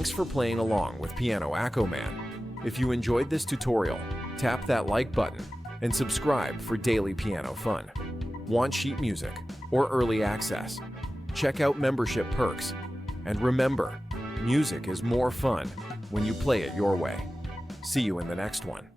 Thanks for playing along with Piano AccoMan. If you enjoyed this tutorial, tap that like button and subscribe for daily piano fun. Want sheet music or early access? Check out membership perks. And remember, music is more fun when you play it your way. See you in the next one.